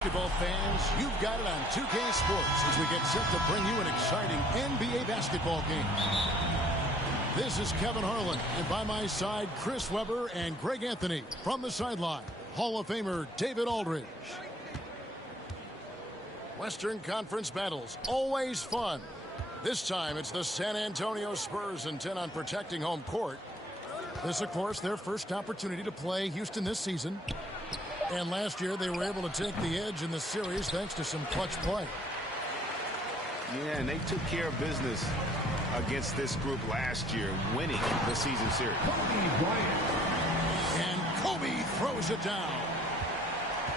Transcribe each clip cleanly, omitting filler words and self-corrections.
Basketball fans, you've got it on 2K Sports as we get set to bring you an exciting NBA basketball game. This is Kevin Harlan, and by my side, Chris Webber and Greg Anthony. From the sideline, Hall of Famer David Aldridge. Western Conference battles, always fun. This time, it's the San Antonio Spurs intent on protecting home court. This, of course, their first opportunity to play Houston this season. And last year, they were able to take the edge in the series thanks to some clutch play. Yeah, and they took care of business against this group last year, winning the season series. And Kobe throws it down.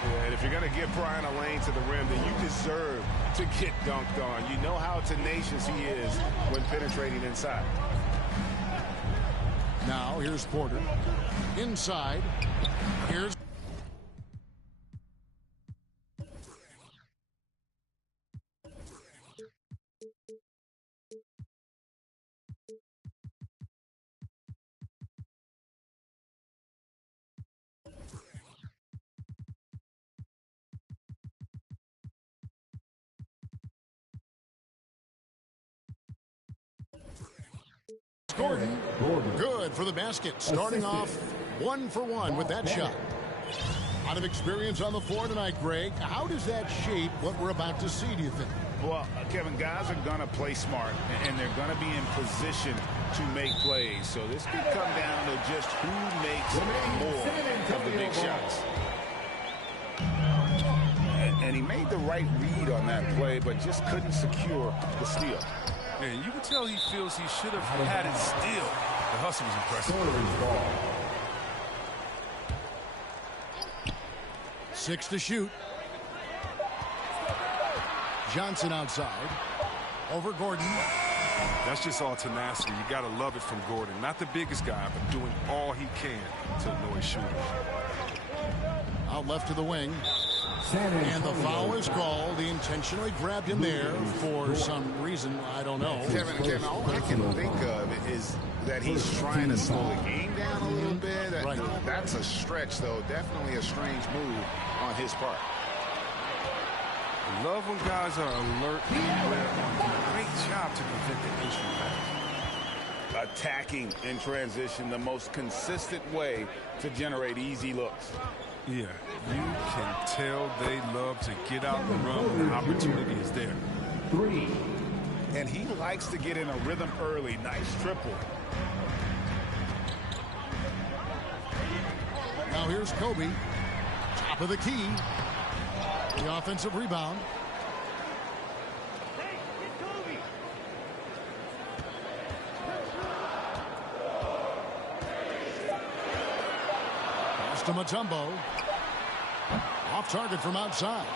Yeah, and if you're going to give Brian a lane to the rim, then you deserve to get dunked on. You know how tenacious he is when penetrating inside. Now, here's Porter. Inside. Here's Gordon. Good for the basket. Starting off 1 for 1 with that shot. A lot of experience on the floor tonight, Greg. How does that shape what we're about to see, do you think? Well, Kevin, guys are going to play smart, and they're going to be in position to make plays. So this could come down to just who makes more of the big shots. And he made the right read on that play, but just couldn't secure the steal. Man, you can tell he feels he should have had it still. The hustle was impressive. 6 to shoot. Johnson outside. Over Gordon. That's just all tenacity. You got to love it from Gordon. Not the biggest guy, but doing all he can to annoy shooters. Out left to the wing. And the foul is called. He intentionally grabbed him there for some reason. I don't know. Kevin, all I can think of is that he's trying to slow the game down a little bit. Right. That's a stretch, though. Definitely a strange move on his part. I love when guys are alert and aware on doing a great job to prevent the entry pass. Attacking in transition, the most consistent way to generate easy looks. Yeah, you can tell they love to get out and run when the opportunity is there. 3. And he likes to get in a rhythm early. Nice triple. Now here's Kobe. Top of the key. The offensive rebound. To Mutombo. Off target from outside.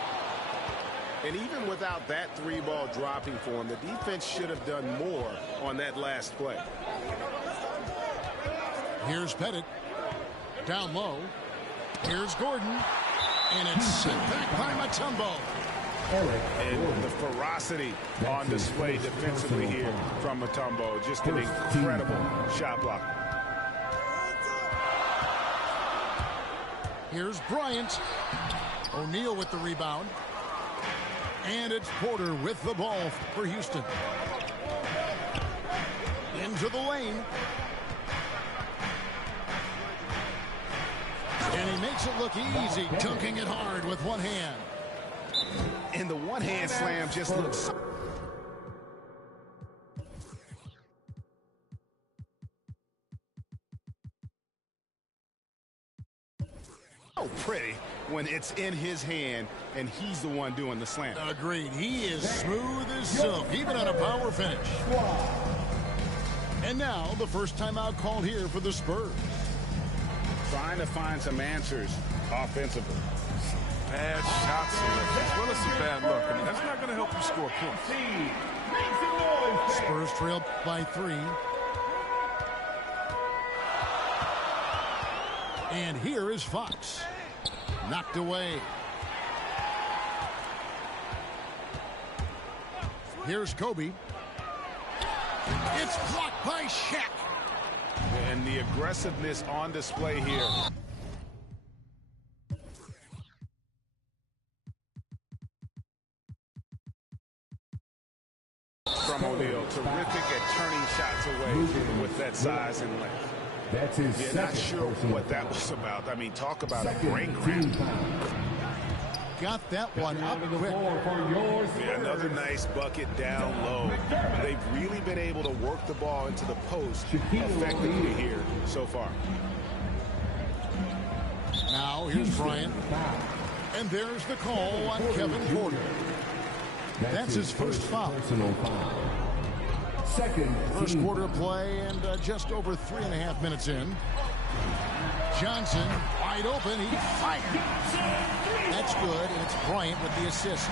And even without that 3-ball dropping for him, the defense should have done more on that last play. Here's Pettit. Down low. Here's Gordon. And it's sent back by Mutombo. And the ferocity on display defensively here from Mutombo. Just an incredible shot block. Here's Bryant. O'Neal with the rebound. And it's Porter with the ball for Houston. Into the lane. And he makes it look easy, dunking it hard with one hand. And the one-hand slam just looks so pretty when it's in his hand and he's the one doing the slam. Agreed. He is smooth as silk, even on a power finish. And now the first timeout called here for the Spurs. Trying to find some answers offensively. Bad shot selection as well as some bad luck. I mean, that's not going to help you score points. Spurs trail by 3. And here is Fox. Knocked away. Here's Kobe. It's blocked by Shaq. And the aggressiveness on display here. that size and length. That's his Yeah, not sure what that was about. I mean, talk about a brain team cramp. foul. Got that one up quick. Yeah, another nice bucket down low. They've really been able to work the ball into the post effectively here so far. Now here's Bryant. And there's the call on Kevin Porter. That's his first foul. Personal foul. Second First team quarter play and just over 3.5 minutes in. Johnson wide open. He fired. That's good, and it's Bryant with the assist.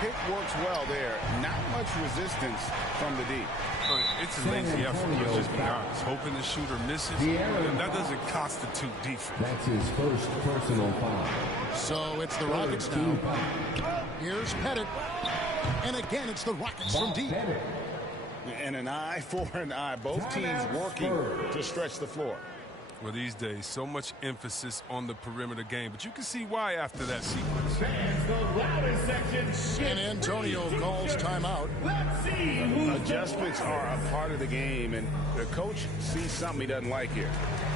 Pick works well there. Not much resistance from the D. It's a lazy effort, let's just be honest. Hoping the shooter misses, and that doesn't constitute defense. That's his first personal foul. So it's the Rockets now. Here's Pettit. And again, it's the Rockets from deep. And an eye for an eye. Both teams working to stretch the floor. Well, these days, so much emphasis on the perimeter game, but you can see why after that sequence. San Antonio calls timeout. Adjustments are a part of the game, and the coach sees something he doesn't like here.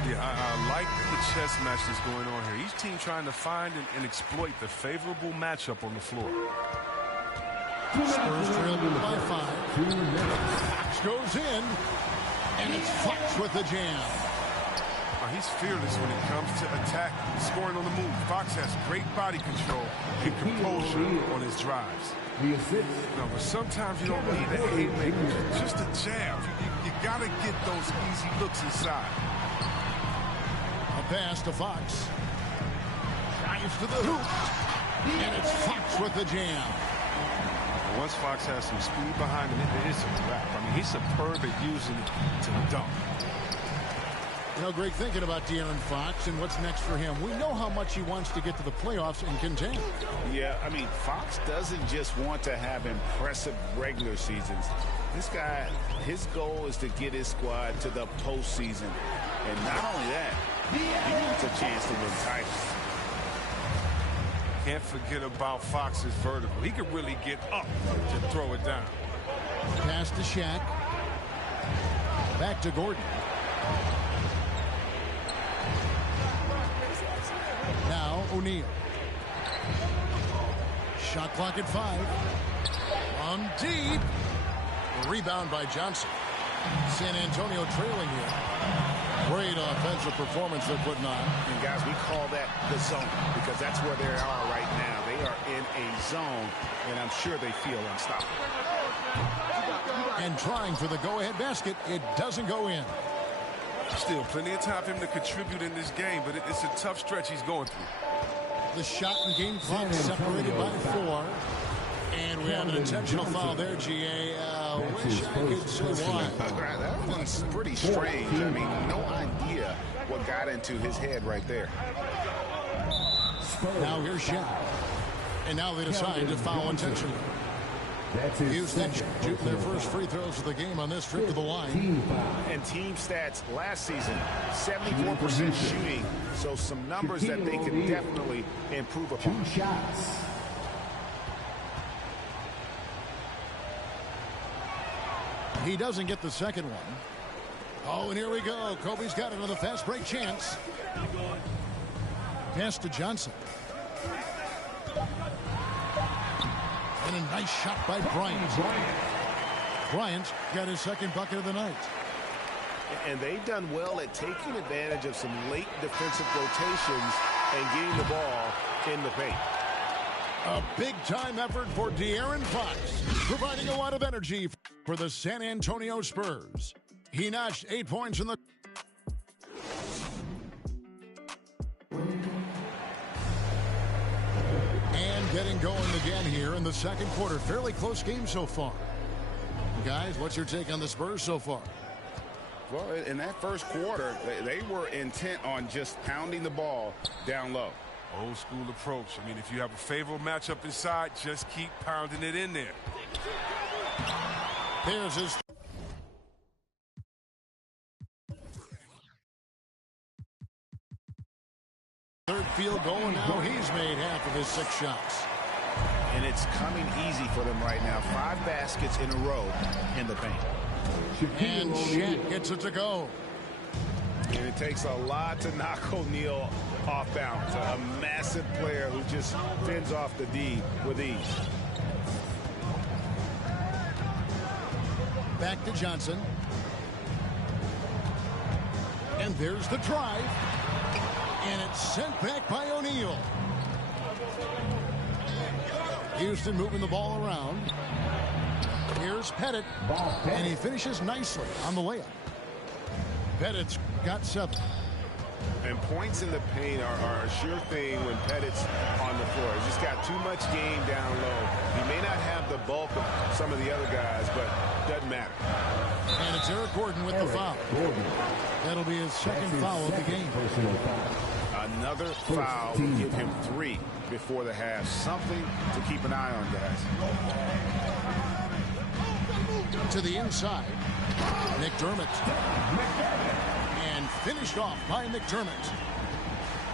Yeah, I like the chess match that's going on here. Each team trying to find and exploit the favorable matchup on the floor. Spurs trail by 5. Fox goes in, and it's Fox with the jam. He's fearless when it comes to attack, scoring on the move. Fox has great body control and composure on his drives. The assist. No, but sometimes you don't need a haymaker, just a jab. You got to get those easy looks inside. A pass to Fox. Drives to the hoop. And it's Fox with the jam. Once Fox has some speed behind him, it's a wrap. I mean, he's superb at using it to dunk. You know, Greg, thinking about De'Aaron Fox and what's next for him, we know how much he wants to get to the playoffs and contend. Yeah, I mean, Fox doesn't just want to have impressive regular seasons. This guy, his goal is to get his squad to the postseason. And not only that, he wants a chance to win titles. Can't forget about Fox's vertical. He can really get up to throw it down. Pass to Shaq. Back to Gordon. Now O'Neal. Shot clock at 5. On deep. Rebound by Johnson. San Antonio trailing here. Great offensive performance they're putting on. And guys, we call that the zone because that's where they are right now. They are in a zone, and I'm sure they feel unstoppable. And trying for the go-ahead basket. It doesn't go in. Still plenty of time for him to contribute in this game, but it's a tough stretch he's going through. The shot and game clock separated by 4. And we have an intentional foul there, GA. Wish I could say why. That one's pretty strange. I mean, no idea what got into his head right there. Now here's Shaq. And now they decide to foul intentionally. Houston shooting their first free throws of the game on this trip to the line. And team stats last season, 74% shooting. So some numbers that they can definitely improve upon. 2 shots. He doesn't get the second one. Oh, and here we go. Kobe's got another fast break chance. Pass to Johnson. And a nice shot by Bryant. Bryant got his second bucket of the night. And they've done well at taking advantage of some late defensive rotations and getting the ball in the paint. A big-time effort for De'Aaron Fox, providing a lot of energy for the San Antonio Spurs. He notched 8 points in the... And getting going again here in the second quarter. Fairly close game so far. Guys, what's your take on the Spurs so far? Well, in that first quarter, they were intent on just pounding the ball down low. Old school approach. I mean, if you have a favorable matchup inside, just keep pounding it in there. There's his... third field goal, and now he's made half of his 6 shots. And it's coming easy for them right now. 5 baskets in a row in the paint. And Shaq gets it to go. And it takes a lot to knock O'Neal off balance. A massive player who just fends off the D with ease. Back to Johnson. And there's the drive. And it's sent back by O'Neal. Houston moving the ball around. Here's Pettit. And he finishes nicely on the layup. Pettit's got 7. And points in the paint are a sure thing when Pettit's on the floor. He's just got too much game down low. He may not have the bulk of some of the other guys, but doesn't matter. And it's Eric Gordon with the foul. That'll be his second foul of the game. Another foul will give him 3 before the half. Something to keep an eye on, guys. To the inside. McDermott. And finished off by McDermott.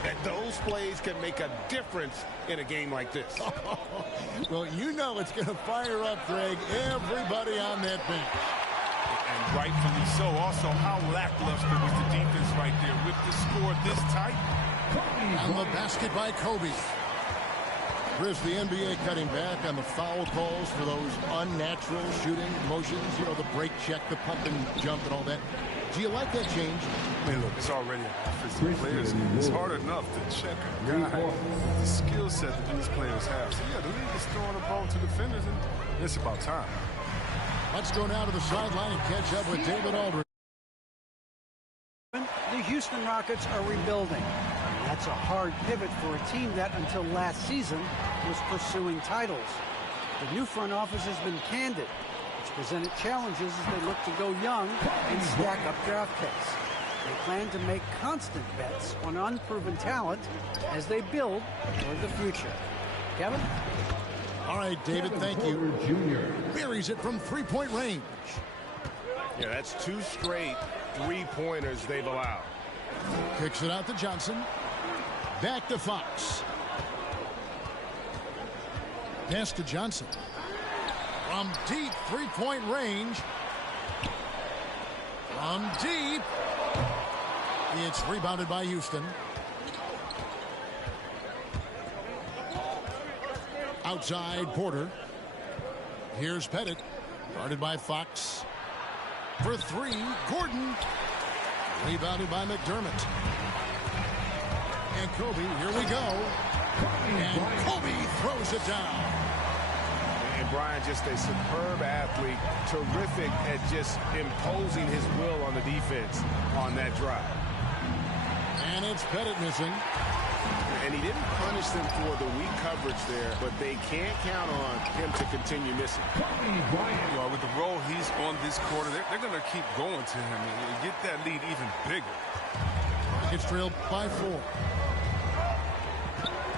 And those plays can make a difference in a game like this. Well, you know it's going to fire up, Greg, everybody on that bench. And rightfully so. Also, how lackluster was the defense right there with the score this tight. On the basket by Kobe. Chris, the NBA cutting back on the foul calls for those unnatural shooting motions. You know, the break check, the pump and jump and all that. Do you like that change? I mean, look, it's already an offensive players. It's hard enough to check a guy, the skill set that these players have. So, yeah, the league is throwing the ball to defenders, and it's about time. Let's go now to the sideline and catch up with David Aldridge. The Houston Rockets are rebuilding. And that's a hard pivot for a team that, until last season, was pursuing titles. The new front office has been candid. It's presented challenges as they look to go young and stack up draft picks. They plan to make constant bets on unproven talent as they build toward the future. Kevin? All right, David, thank you. Buries it from three-point range. Yeah, that's 2 straight 3-pointers they've allowed. Kicks it out to Johnson. Back to Fox. Pass to Johnson. From deep 3-point range. From deep. It's rebounded by Houston. Outside Porter. Here's Pettit. Guarded by Fox. For 3, Gordon. Rebounded by McDermott. And Kobe, here we go. And Kobe throws it down. And Brian, just a superb athlete, terrific at just imposing his will on the defense on that drive. And it's Pettit missing. And he didn't punish them for the weak coverage there, but they can't count on him to continue missing. You know, with the role he's on this quarter, they're going to keep going to him and get that lead even bigger. It's trailed by 4.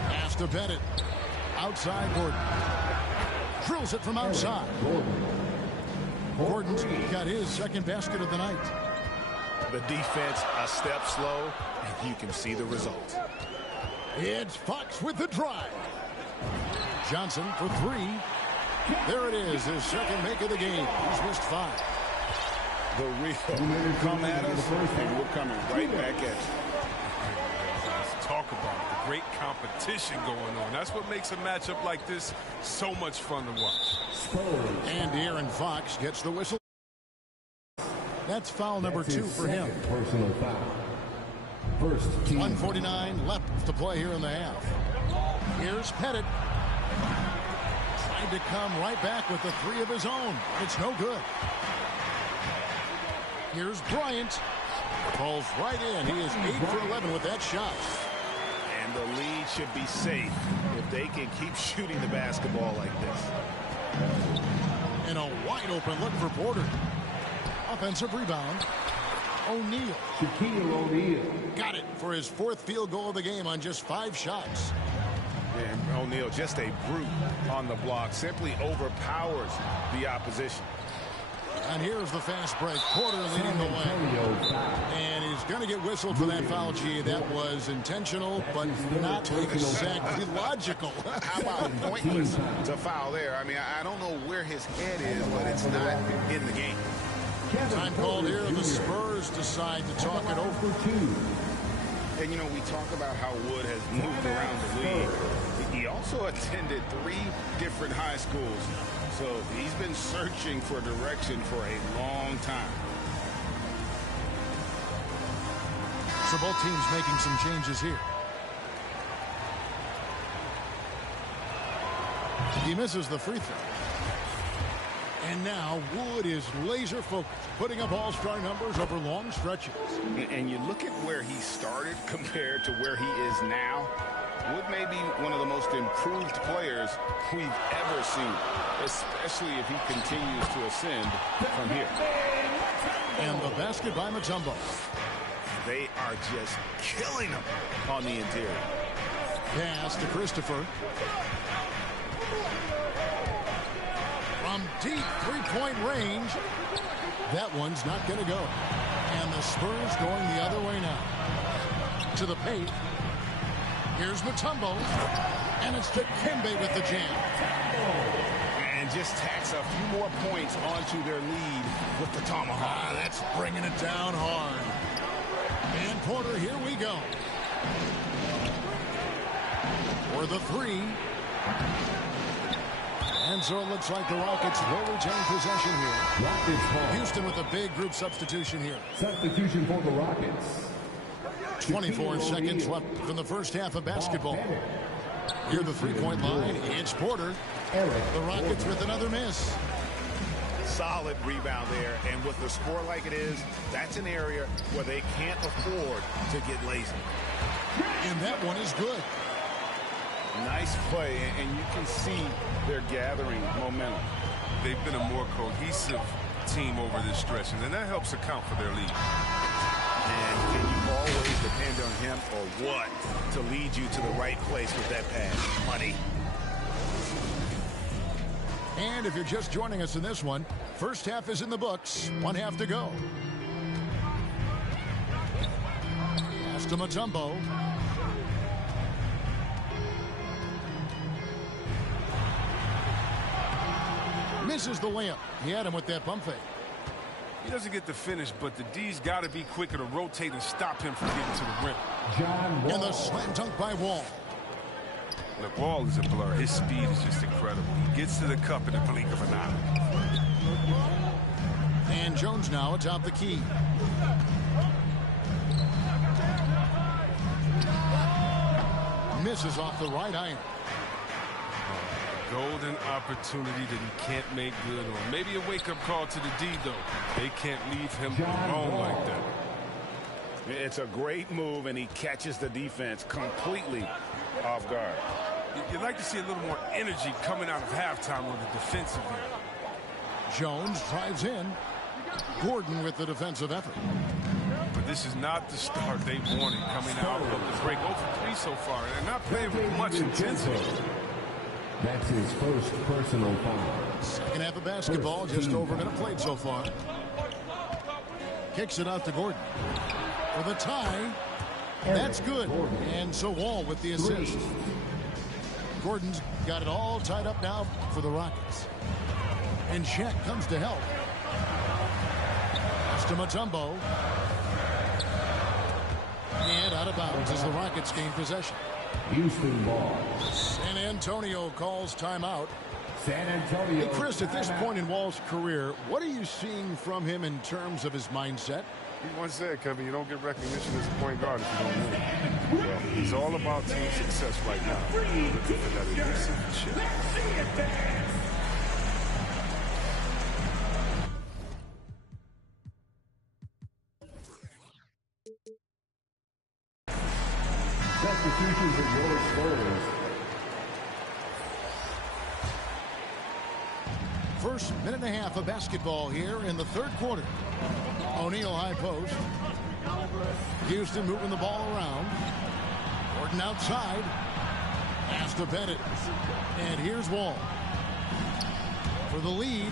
Pass to Pettit. Outside Gordon. Drills it from outside. Gordon's got his second basket of the night. The defense a step slow, and you can see the result. It's Fox with the drive. Johnson for 3. There it is, his second make of the game. He's missed 5. The real come at us, and we're coming right back at you. Let's talk about it. The great competition going on. That's what makes a matchup like this so much fun to watch. And De'Aaron Fox gets the whistle. That's foul number 2 for him. Personal foul. First team. 1:49 left to play here in the half. Here's Pettit. Tried to come right back with the 3 of his own. It's no good. Here's Bryant. Falls right in. He is 8 for 11 with that shot. And the lead should be safe if they can keep shooting the basketball like this. And a wide open look for Porter. Offensive rebound. O'Neal. Shaquille O'Neal. Got it for his 4th field goal of the game on just 5 shots. And O'Neal, just a brute on the block, simply overpowers the opposition. And here's the fast break. Porter leading the way. And he's going to get whistled for that foul, G. That was intentional, but not exactly logical. How about pointless to foul there? I mean, I don't know where his head is, but it's not in the game. Time called here, and the Spurs decide to talk it over. And, you know, we talk about how Wood has moved around the league. He also attended 3 different high schools. So he's been searching for direction for a long time. So both teams making some changes here. He misses the free throw. And now Wood is laser focused, putting up all-star numbers over long stretches. And you look at where he started compared to where he is now. Wood may be one of the most improved players we've ever seen, especially if he continues to ascend from here. And the basket by Mutombo. They are just killing him on the interior. Pass to Christopher. From deep three-point range. That one's not going to go. And the Spurs going the other way now. To the paint. Here's Mutombo. And it's Dikembe with the jam. And just tacks a few more points onto their lead with the tomahawk. That's bringing it down hard. And Porter, here we go. For the 3. And so it looks like the Rockets will retain possession here. Houston with a big group substitution here. Substitution for the Rockets. 24 seconds left in the first half of basketball. Here the three-point line. It's Porter. The Rockets with another miss. Solid rebound there, and with the score like it is, that's an area where they can't afford to get lazy. And that one is good. Nice play, and you can see they're gathering momentum. They've been a more cohesive team over this stretch, and then that helps account for their lead. And can you always depend on him or what to lead you to the right place with that pass? Money. And if you're just joining us in this one, first half is in the books. 1 half to go. Pass to Mutombo. Misses the layup. He had him with that pump fake. He doesn't get the finish, but the D's got to be quicker to rotate and stop him from getting to the rim. And the slam dunk by Wall. Look, Wall is a blur. His speed is just incredible. He gets to the cup in a blink of an eye. And Jones now atop the key. Misses off the right iron. Golden opportunity that he can't make good on. Maybe a wake-up call to the D, though. They can't leave him alone like that. It's a great move, and he catches the defense completely off guard. You'd like to see a little more energy coming out of halftime on the defensive end. Jones drives in. Gordon with the defensive effort. But this is not the start they wanted coming out of the break. 0 for 3 so far. They're not playing with much intensity. That's his first personal foul. Second half of basketball, just over a minute played so far. Kicks it out to Gordon. For the tie. That's good. And so Wall with the assist. Gordon's got it all tied up now for the Rockets. And Shaq comes to help. Pass to Mutombo. And out of bounds as the Rockets gain possession. Houston ball. San Antonio calls timeout. San Antonio. Hey, Chris, at this point in Wall's career, what are you seeing from him in terms of his mindset? He once said, Kevin, you don't get recognition as a point guard if you don't win. Well, he's all about team success right now. Looking for that elusive chip. Substitution for your Spurs. First minute and a half of basketball here in the third quarter. O'Neal high post. Houston moving the ball around. Gordon outside. Pass to Bennett. And here's Wall. For the lead.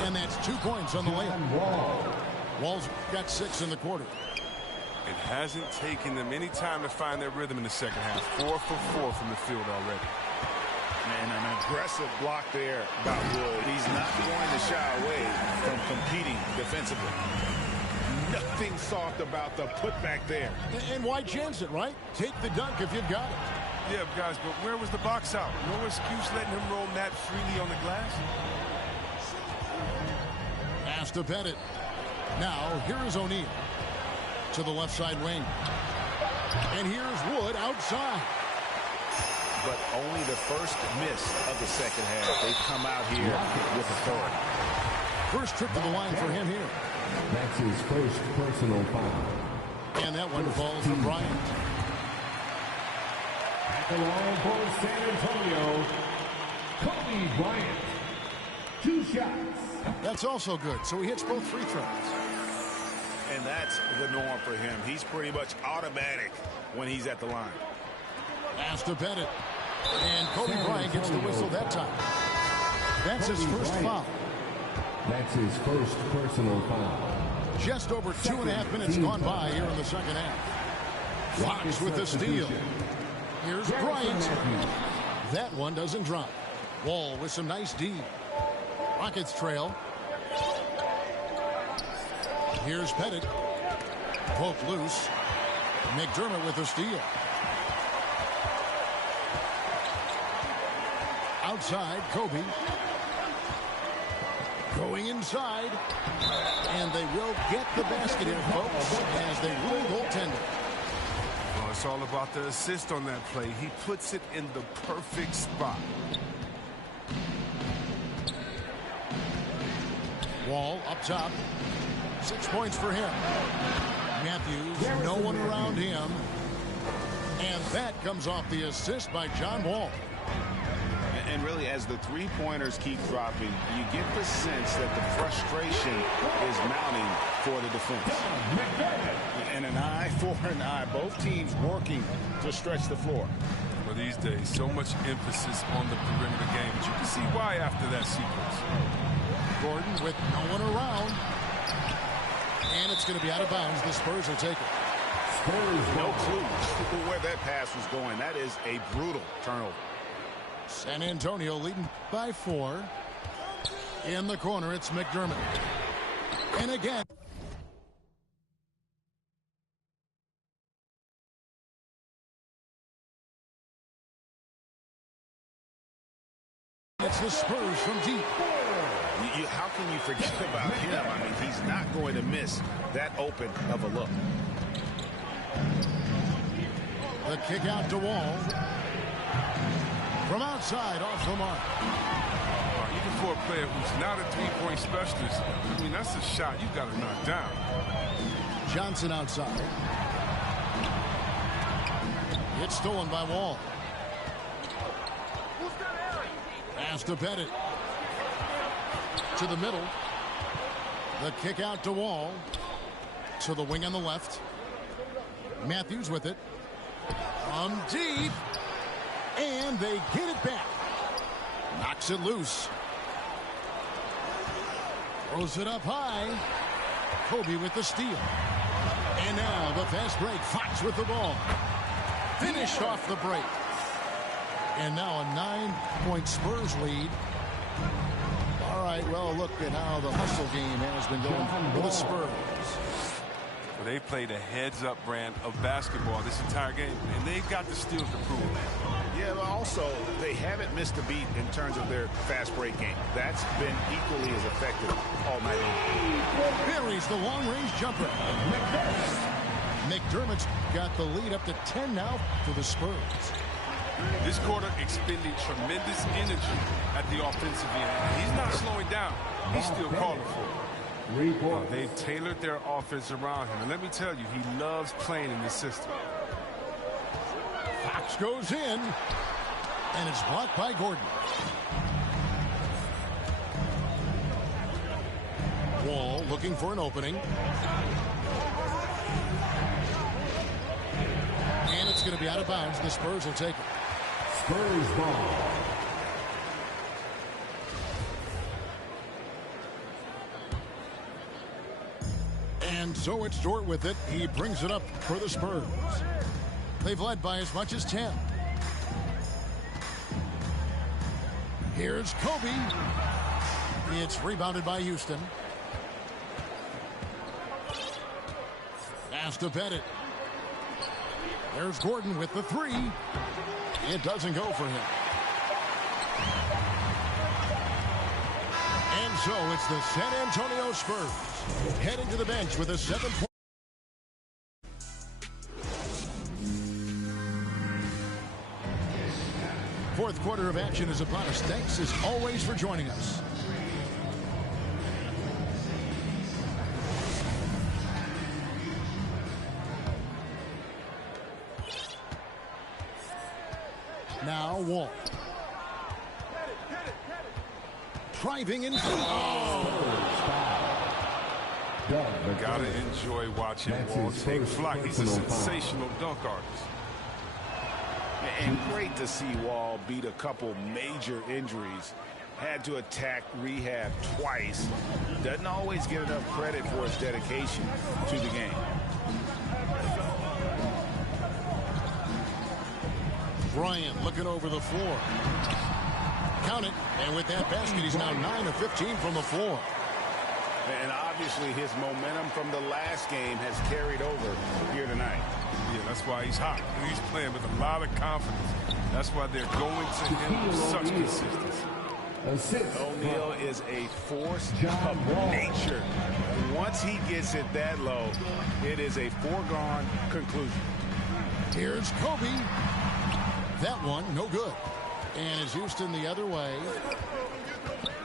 And that's 2 points on the layup. Wall's got 6 in the quarter. It hasn't taken them any time to find their rhythm in the second half. 4 for 4 from the field already. And an aggressive block there by Wood. He's not going to shy away from competing defensively. Nothing soft about the putback there. And why chance it, right? Take the dunk if you've got it. Yeah, guys, but where was the box out? No excuse letting him roll that freely on the glass. Pass to Pettit. Now, here is O'Neal to the left side wing. And here's Wood outside. But only the first miss of the second half. They've come out here with authority. First trip to the line for him here. That's his first personal foul. And that one falls to Bryant. At the line for San Antonio, Kobe Bryant. 2 shots. That's also good. So he hits both free throws. And that's the norm for him. He's pretty much automatic when he's at the line. Pass to Pettit. And Kobe Bryant gets the whistle that time. That's his first foul. That's his first personal foul. Just over 2.5 minutes gone by here in the second half. Fox with the steal. Here's Bryant. That one doesn't drop. Wall with some nice D. Rockets trail. Here's Pettit. Poked loose. McDermott with the steal. Outside, Kobe. Going inside. And they will get the basket here, folks, as they rule goaltender. Well, it's all about the assist on that play. He puts it in the perfect spot. Wall up top. 6 points for him. Matthews, no one around him. And that comes off the assist by John Wall. And really, as the three-pointers keep dropping, you get the sense that the frustration is mounting for the defense. And an eye for an eye. Both teams working to stretch the floor. Well, these days, so much emphasis on the perimeter game. But you can see why after that sequence. Gordon with no one around. And it's going to be out of bounds. The Spurs will take it. No clue where that pass was going. That is a brutal turnover. San Antonio leading by 4. In the corner, it's McDermott. And again. It's the Spurs from deep. How can you forget about him? I mean, he's not going to miss that open of a look. The kick out to Wall. From outside, off the mark. Even for a player who's not a three-point specialist, I mean, that's a shot you got to knock down. Johnson outside. It's stolen by Wall. Pass to Pettit. To the middle. The kick out to Wall. To the wing on the left. Matthews with it. From deep. And they get it back. Knocks it loose. Throws it up high. Kobe with the steal. And now the fast break. Fox with the ball. Finished off the break. And now a 9-point Spurs lead. All right, well, look at how the hustle game has been going for the Spurs. Well, they played a heads-up brand of basketball this entire game, and they've got the steals to prove it. Yeah, but also, they haven't missed a beat in terms of their fast break game. That's been equally as effective all night long. Buries the long-range jumper. McDermott's got the lead up to 10 now for the Spurs. This quarter expending tremendous energy at the offensive end. He's not slowing down. He's still calling for it. They've tailored their offense around him. And let me tell you, he loves playing in this system. Fox goes in. And it's blocked by Gordon. Wall looking for an opening. And it's going to be out of bounds. The Spurs will take it. Spurs ball. And so it's Dort with it. He brings it up for the Spurs. They've led by as much as 10. Here's Kobe. It's rebounded by Houston. Pass to Bennett. There's Gordon with the three. It doesn't go for him. And so it's the San Antonio Spurs heading to the bench with a 7-point. Fourth quarter of action is upon us. Thanks as always for joining us. Now Wall. Driving in. Gotta enjoy watching Wall take flight. He's a sensational dunk artist. And great to see Wall beat a couple major injuries. Had to attack rehab twice. Doesn't always get enough credit for his dedication to the game. Bryant looking over the floor. Count it. And with that basket, he's now 9 of 15 from the floor. And obviously his momentum from the last game has carried over here tonight. Yeah, that's why he's hot. He's playing with a lot of confidence. That's why they're going to him with such consistency. O'Neal is a force of nature. Once he gets it that low, it is a foregone conclusion. Here's Kobe. That one, no good. And is Houston the other way.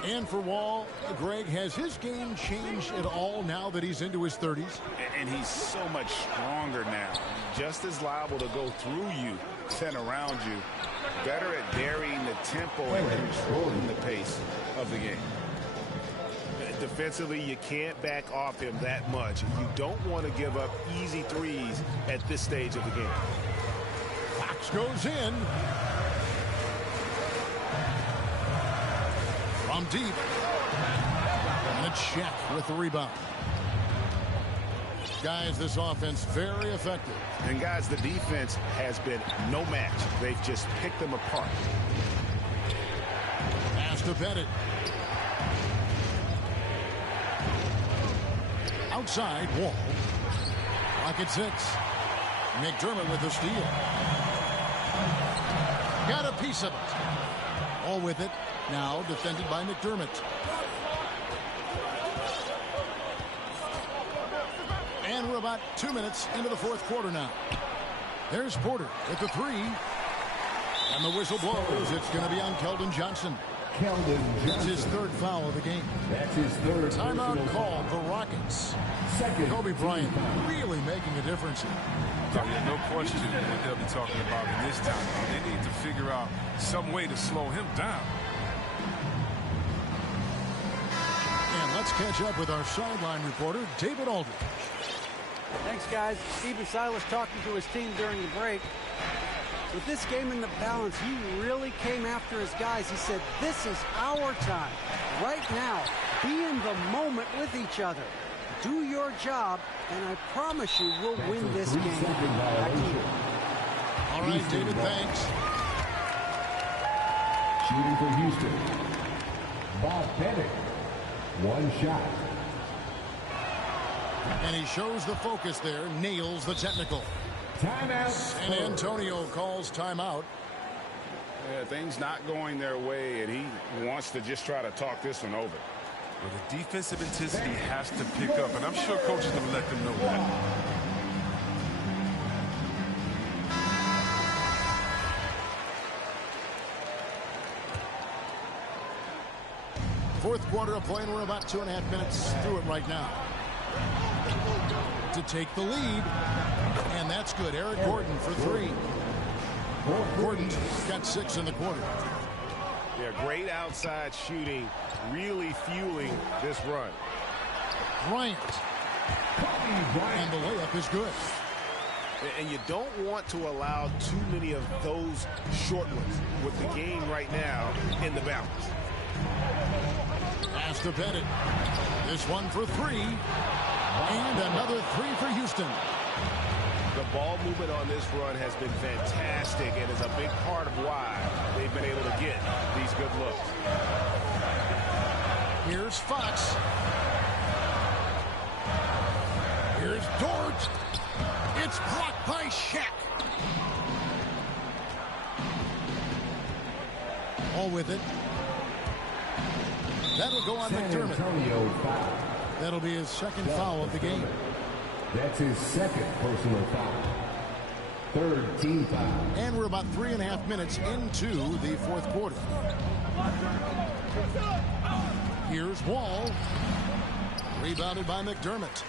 And for Wall, Greg, has his game changed at all now that he's into his 30s? And he's so much stronger now. Just as liable to go through you than around you. Better at varying the tempo and controlling the pace of the game. Defensively, you can't back off him that much. You don't want to give up easy threes at this stage of the game. Fox goes in. From deep. And a check with the rebound. Guys, this offense very effective. And guys, the defense has been no match. They've just picked them apart. Pass to Bennett. Outside, Wall. Rocket 6. McDermott with the steal. Got a piece of it. All with it. Now defended by McDermott. And we're about 2 minutes into the fourth quarter now. There's Porter with the three. And the whistle blows. It's going to be on Keldon Johnson. That's his third foul of the game. That's his third. Timeout called the Rockets. Second. Kobe Bryant really making a difference here. Yeah, no question what they'll be talking about in this time. They need to figure out some way to slow him down. And let's catch up with our sideline reporter, David Aldridge. Thanks, guys. Stephen Silas talking to his team during the break. With this game in the balance, he really came after his guys. He said, this is our time. Right now, be in the moment with each other. Do your job, and I promise you we'll win this game. Back to you. All right, David, thanks. Shooting for Houston. Bob Bennett. One shot. And he shows the focus there, nails the technical. Timeout. San Antonio calls timeout. Yeah, things not going their way, and he wants to just try to talk this one over. Well, the defensive intensity has to pick up, and I'm sure coach is going to let them know that. Fourth quarter of play, and we're about 2.5 minutes through it right now. To take the lead, and that's good. Eric Gordon for three. Gordon's got 6 in the quarter. Yeah, great outside shooting, really fueling this run. Bryant. And the layup is good. And you don't want to allow too many of those short ones with the game right now in the balance. Pass to Bennett. This one for three. And another three for Houston. The ball movement on this run has been fantastic and is a big part of why they've been able to get these good looks. Here's Fox. Here's Dort. It's blocked by Shaq. All with it. That'll go on McDermott. That'll be his second foul of the game. That's his second personal foul. Third team foul. And we're about 3.5 minutes into the fourth quarter. Here's Wall. Rebounded by McDermott.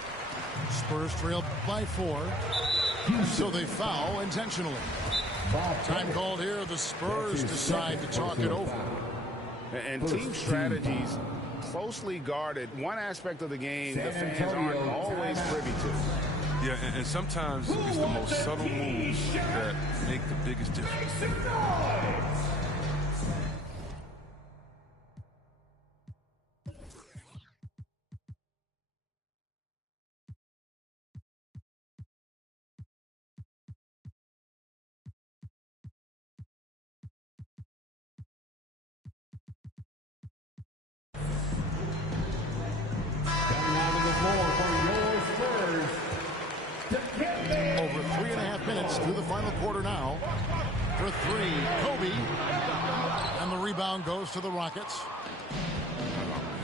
Spurs trail by 4. So they foul intentionally. Time called here. The Spurs decide to talk it over. And team strategies closely guarded. One aspect of the game the fans aren't always privy to. Yeah, and sometimes it's the most subtle moves that make the biggest difference. Over 3.5 minutes through the final quarter now. For 3, Kobe. And the rebound goes to the Rockets.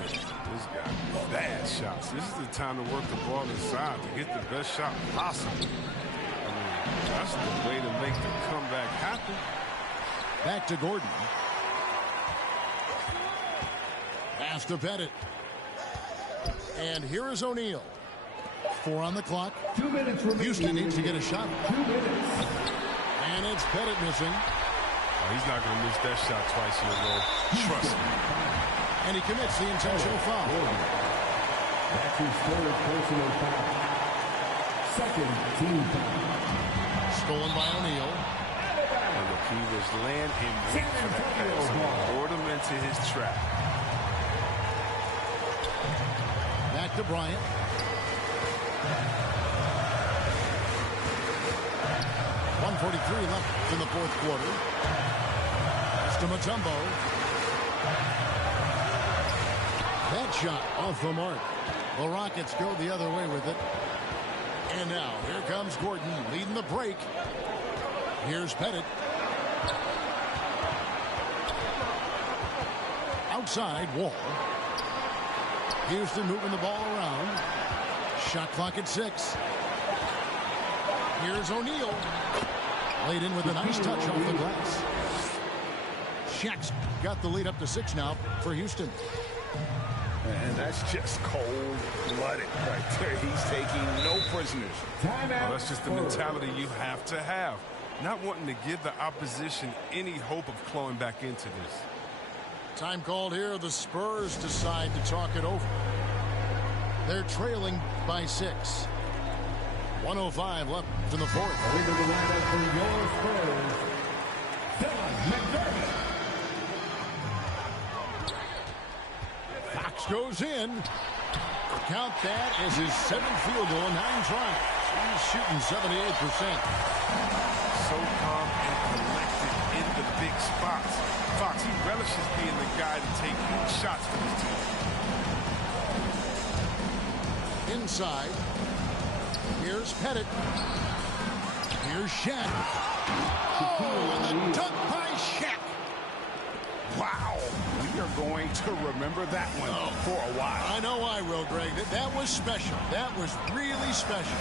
This guy, bad shots. This is the time to work the ball inside to get the best shot possible. I mean, that's the way to make the comeback happen. Back to Gordon. Pass to Pettit. And here is O'Neal. 4 on the clock. 2 minutes remaining. Houston needs to get a shot. 2 minutes. And it's Pettit missing. Oh, he's not going to miss that shot twice in a row. Trust me. And he commits the intentional foul. That's his third personal foul. Second team foul. Stolen by O'Neal. And look, he was laying in wait for that pass. Board him into his trap. Back to Bryant. 1:43 left in the fourth quarter. It's to Mutombo. That shot off the mark. The Rockets go the other way with it. And now here comes Gordon leading the break. Here's Pettit. Outside, Wall. Houston moving the ball around. Shot clock at 6. Here's O'Neal. Laid in with a nice touch off the glass. Shaq's got the lead up to 6 now for Houston. And that's just cold-blooded right there. He's taking no prisoners. Oh, that's just the mentality you have to have. Not wanting to give the opposition any hope of clawing back into this. Time called here. The Spurs decide to talk it over. They're trailing by 6. 1:05 left in the fourth. Into the lineup for your Spurs, Dylan McDermott. Fox goes in. Count that as his 7th field goal in 9 tries. He's shooting 78%. So calm and collected in the big spots. Fox, he relishes being the guy to take shots for his team. Inside. Here's Pettit. Here's Shaq. Oh, and the dunk by Shaq. Wow. We are going to remember that one for a while. I know I will, Greg. That was special. That was really special.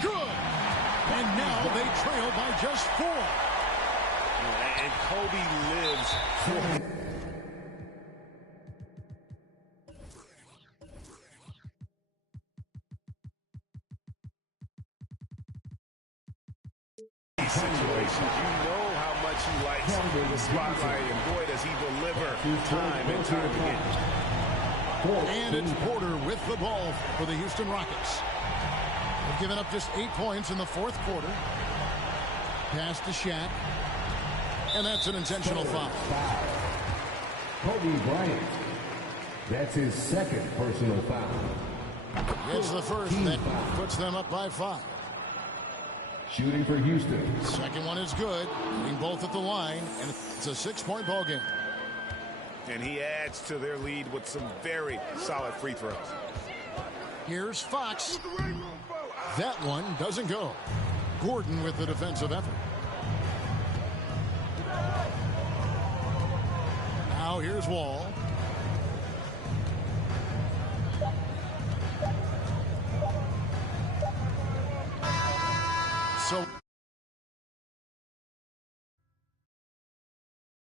Good. And now they trail by just 4. And Kobe lives for situations. You know how much he likes the spotlight, and boy, does he deliver time and time again. And it's Porter with the ball for the Houston Rockets. They've given up just 8 points in the fourth quarter. Pass to Shaq. And that's an intentional foul. Kobe Bryant. That's his second personal foul. It's the first that puts them up by 5. Shooting for Houston. Second one is good. Hitting both at the line, and it's a 6-point ball game. And he adds to their lead with some very solid free throws. Here's Fox. That one doesn't go. Gordon with the defensive effort. Now here's Wall. So